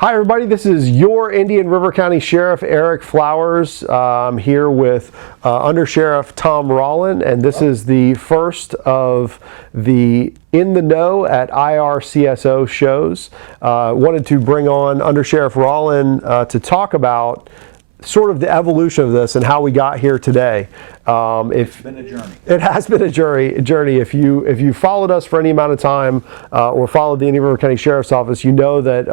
Hi everybody, this is your Indian River County Sheriff Eric Flowers. I'm here with Undersheriff Thom Raulen, and this is the first of the In the Know at IRCSO shows. Wanted to bring on Undersheriff Raulen to talk about sort of the evolution of this and how we got here today. It's been a journey. It has been a journey. If you followed us for any amount of time or followed the Indian River County Sheriff's Office, you know that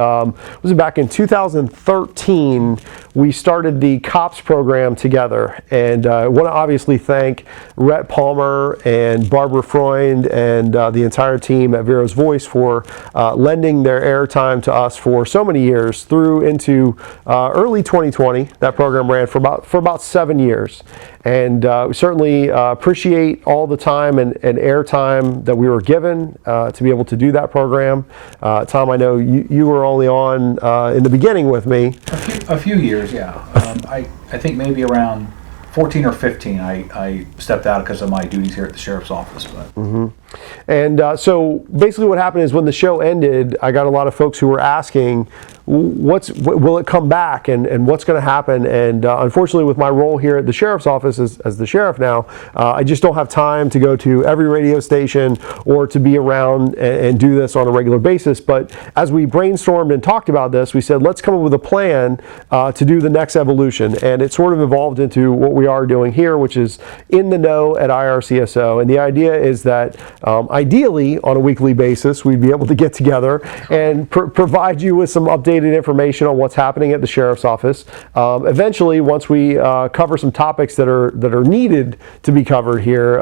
was back in 2013 we started the COPS program together, and I want to obviously thank Rhett Palmer and Barbara Freund and the entire team at Vero's Voice for lending their airtime to us for so many years through into early 2020. That program ran for about 7 years. And we certainly appreciate all the time and airtime that we were given to be able to do that program. Thom, I know you were only on in the beginning with me. A few years, yeah. I think maybe around 14 or 15, I stepped out because of my duties here at the Sheriff's Office. But. Mm-hmm. And so basically what happened is when the show ended, I got a lot of folks who were asking, will it come back and what's going to happen? And unfortunately, with my role here at the Sheriff's Office as the Sheriff now, I just don't have time to go to every radio station or to be around and do this on a regular basis. But as we brainstormed and talked about this, we said, let's come up with a plan to do the next evolution. And it sort of evolved into what we are doing here, which is In the Know at IRCSO. And the idea is that ideally, on a weekly basis, we'd be able to get together and provide you with some updated information on what's happening at the Sheriff's Office. Eventually, once we cover some topics that are needed to be covered here,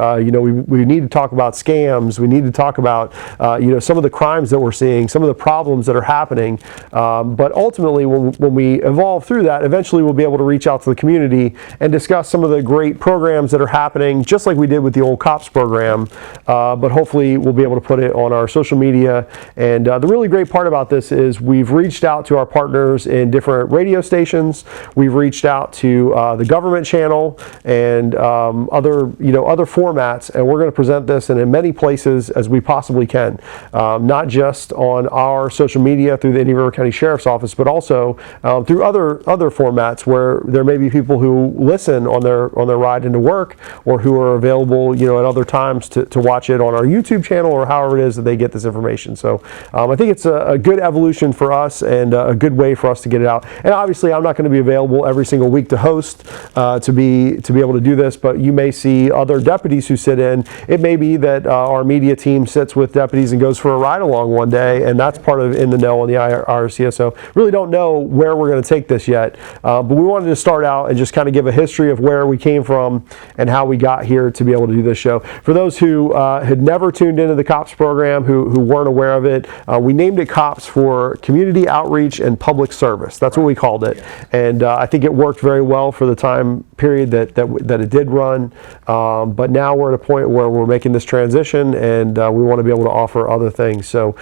we need to talk about scams. We need to talk about some of the crimes that we're seeing, some of the problems that are happening. But ultimately, when we evolve through that, eventually we'll be able to reach out to the community and discuss some of the great programs that are happening, just like we did with the old COPS program. But hopefully, we'll be able to put it on our social media. And the really great part about this is we've reached out to our partners in different radio stations. We've reached out to the government channel and other formats, and we're going to present this in as many places as we possibly can, not just on our social media through the Indian River County Sheriff's Office, but also through other formats where there may be people who listen on their ride into work or who are available at other times to watch it on our YouTube channel or however it is that they get this information. So I think it's a good evolution for us and a good way for us to get it out. And obviously, I'm not going to be available every single week to host, to be able to do this, but you may see other deputies who sit in. It may be that our media team sits with deputies and goes for a ride along one day, and that's part of In the Know on the IRCSO. Really don't know where we're going to take this yet, but we wanted to start out and just kind of give a history of where we came from and how we got here to be able to do this show. For those who had never tuned into the COPS program, who weren't aware of it, we named it COPS for Community Outreach and Public Service. That's what we called it. And I think it worked very well for the time period that it did run. But now we're at a point where we're making this transition, and we want to be able to offer other things. So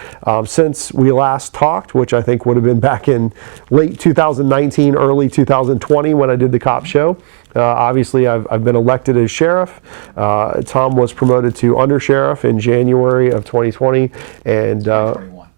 since we last talked, which I think would have been back in late 2019, early 2020 when I did the COPS show, obviously, I've been elected as sheriff. Thom was promoted to undersheriff in January of 2020, and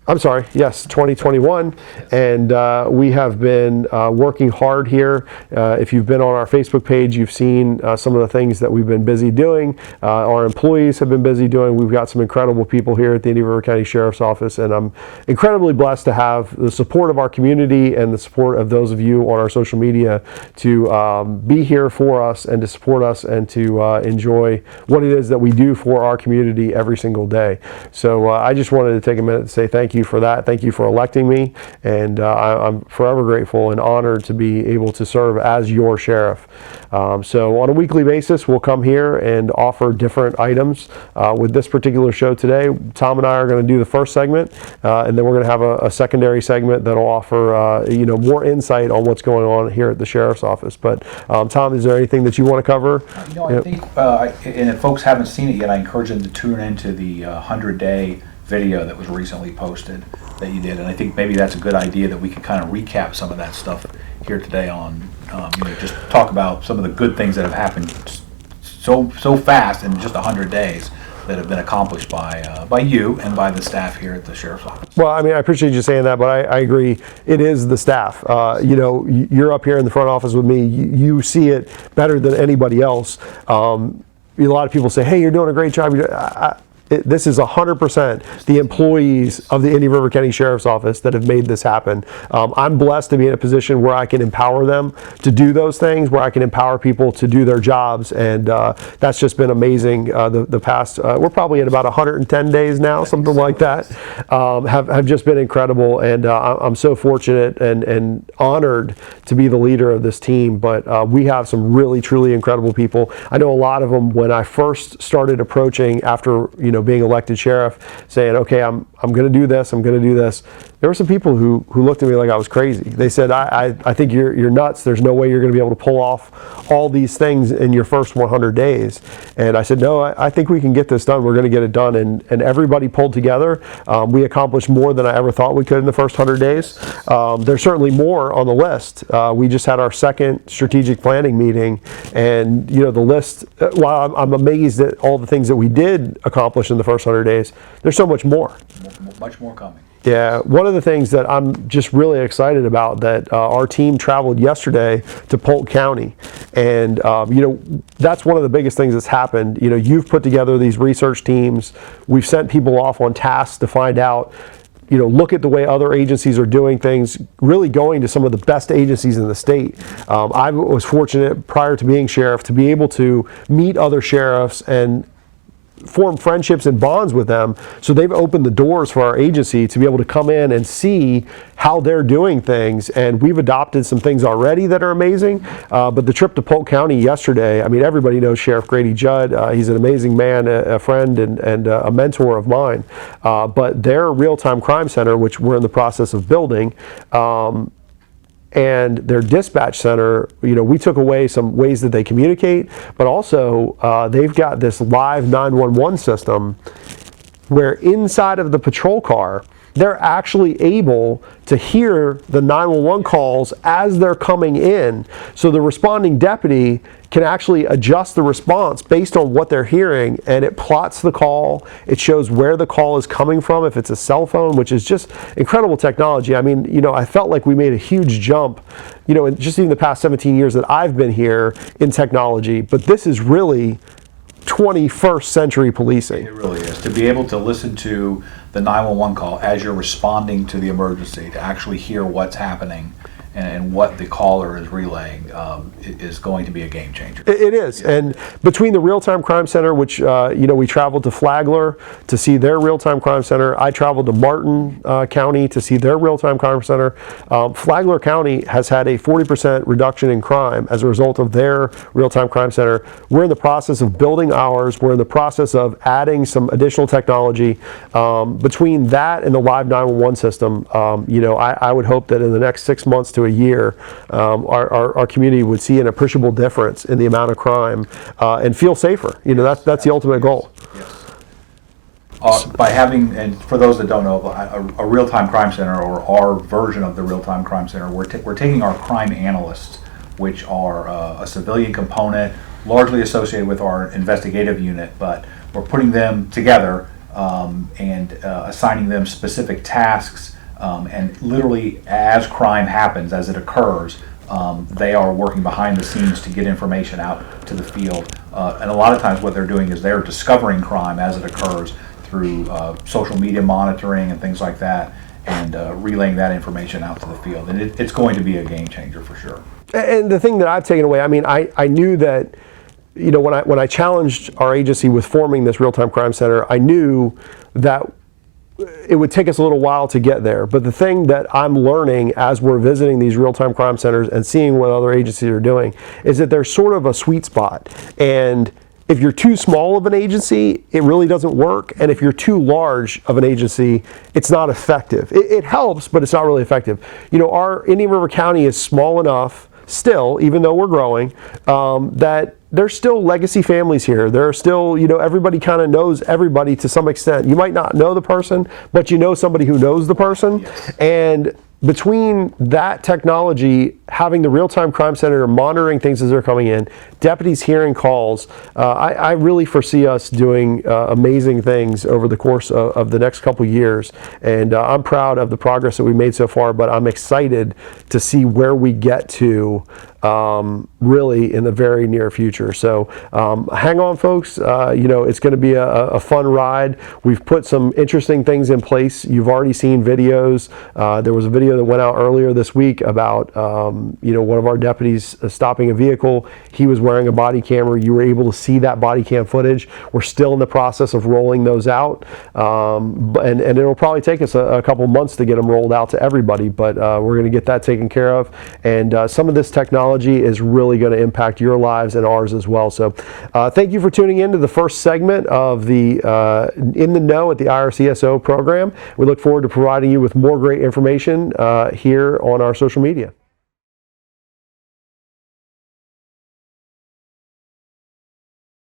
2021. And we have been working hard here. If you've been on our Facebook page, you've seen some of the things that we've been busy doing. Our employees have been busy doing. We've got some incredible people here at the Indian River County Sheriff's Office, and I'm incredibly blessed to have the support of our community and the support of those of you on our social media to be here for us and to support us and to enjoy what it is that we do for our community every single day. So I just wanted to take a minute to say thank you for that. Thank you for electing me, and I'm forever grateful and honored to be able to serve as your sheriff. So on a weekly basis, we'll come here and offer different items. With this particular show today, Thom and I are going to do the first segment, and then we're going to have a secondary segment that'll offer more insight on what's going on here at the Sheriff's Office. But Thom, is there anything that you want to cover? I think, and if folks haven't seen it yet, I encourage them to tune into the 100-day video that was recently posted that you did, and I think maybe that's a good idea that we can kind of recap some of that stuff here today on, just talk about some of the good things that have happened so fast in just 100 days. that have been accomplished by you and by the staff here at the Sheriff's Office. Well, I mean, I appreciate you saying that, but I agree. It is the staff. You know, you're up here in the front office with me. You see it better than anybody else. A lot of people say, "Hey, you're doing a great job." This is 100% the employees of the Indian River County Sheriff's Office that have made this happen. I'm blessed to be in a position where I can empower them to do those things, where I can empower people to do their jobs, and that's just been amazing. The past, we're probably at about 110 days now, something like that, have just been incredible, and I'm so fortunate and honored to be the leader of this team. But we have some really, truly incredible people. I know a lot of them, when I first started approaching after being elected sheriff, saying, okay, I'm going to do this, I'm going to do this. There were some people who looked at me like I was crazy. They said, I think you're nuts. There's no way you're going to be able to pull off all these things in your first 100 days. And I said, no, I think we can get this done. We're going to get it done. And everybody pulled together. We accomplished more than I ever thought we could in the first 100 days. There's certainly more on the list. We just had our second strategic planning meeting, and the list, while I'm amazed at all the things that we did accomplish in the first 100 days, there's so much more. Much more coming. Yeah, one of the things that I'm just really excited about, that our team traveled yesterday to Polk County, and that's one of the biggest things that's happened. You've put together these research teams. We've sent people off on tasks to find out, look at the way other agencies are doing things, really going to some of the best agencies in the state. I was fortunate, prior to being sheriff, to be able to meet other sheriffs and form friendships and bonds with them. So they've opened the doors for our agency to be able to come in and see how they're doing things. And we've adopted some things already that are amazing. But the trip to Polk County yesterday, I mean, everybody knows Sheriff Grady Judd. He's an amazing man, a friend, and a mentor of mine. But their real-time crime center, which we're in the process of building, and their dispatch center, we took away some ways that they communicate, but also they've got this live 911 system where inside of the patrol car, they're actually able to hear the 911 calls as they're coming in. So the responding deputy can actually adjust the response based on what they're hearing, and it plots the call. It shows where the call is coming from, if it's a cell phone, which is just incredible technology. I mean, I felt like we made a huge jump, in just even the past 17 years that I've been here in technology, but this is really 21st century policing. It really is. To be able to listen to the 911 call as you're responding to the emergency, to actually hear what's happening and what the caller is relaying, is going to be a game changer. It is. Yeah. And between the Real-Time Crime Center, which we traveled to Flagler to see their Real-Time Crime Center. I traveled to Martin County to see their Real-Time Crime Center. Flagler County has had a 40% reduction in crime as a result of their Real-Time Crime Center. We're in the process of building ours. We're in the process of adding some additional technology. Between that and the live 911 system, I would hope that in the next 6 months to a year, our community would see an appreciable difference in the amount of crime and feel safer. That's the ultimate goal. Yes. By having, and for those that don't know, a real-time crime center, or our version of the real-time crime center, we're taking our crime analysts, which are a civilian component, largely associated with our investigative unit, but we're putting them together and assigning them specific tasks. And literally, as crime happens, as it occurs, they are working behind the scenes to get information out to the field. And a lot of times what they're doing is they're discovering crime as it occurs through social media monitoring and things like that, and relaying that information out to the field. And it's going to be a game changer for sure. And the thing that I've taken away, I mean, I knew that, when I challenged our agency with forming this real-time crime center, I knew that it would take us a little while to get there. But the thing that I'm learning as we're visiting these real-time crime centers and seeing what other agencies are doing is that there's sort of a sweet spot. And if you're too small of an agency, it really doesn't work. And if you're too large of an agency, it's not effective. It helps, but it's not really effective. Our Indian River County is small enough still, even though we're growing, that there's still legacy families here. There are still, everybody kind of knows everybody to some extent. You might not know the person, but you know somebody who knows the person. Yes. And between that technology, having the real-time crime center monitoring things as they're coming in, deputies hearing calls, I really foresee us doing amazing things over the course of the next couple years. And I'm proud of the progress that we made so far, but I'm excited to see where we get to really in the very near future. So hang on, folks. It's going to be a fun ride. We've put some interesting things in place. You've already seen videos. There was a video that went out earlier this week about one of our deputies stopping a vehicle. He was wearing a body camera. You were able to see that body cam footage. We're still in the process of rolling those out, and it'll probably take us a couple months to get them rolled out to everybody, but we're going to get that taken care of. And some of this technology is really going to impact your lives and ours as well. So thank you for tuning in to the first segment of the In the Know at the IRCSO program. We look forward to providing you with more great information here on our social media.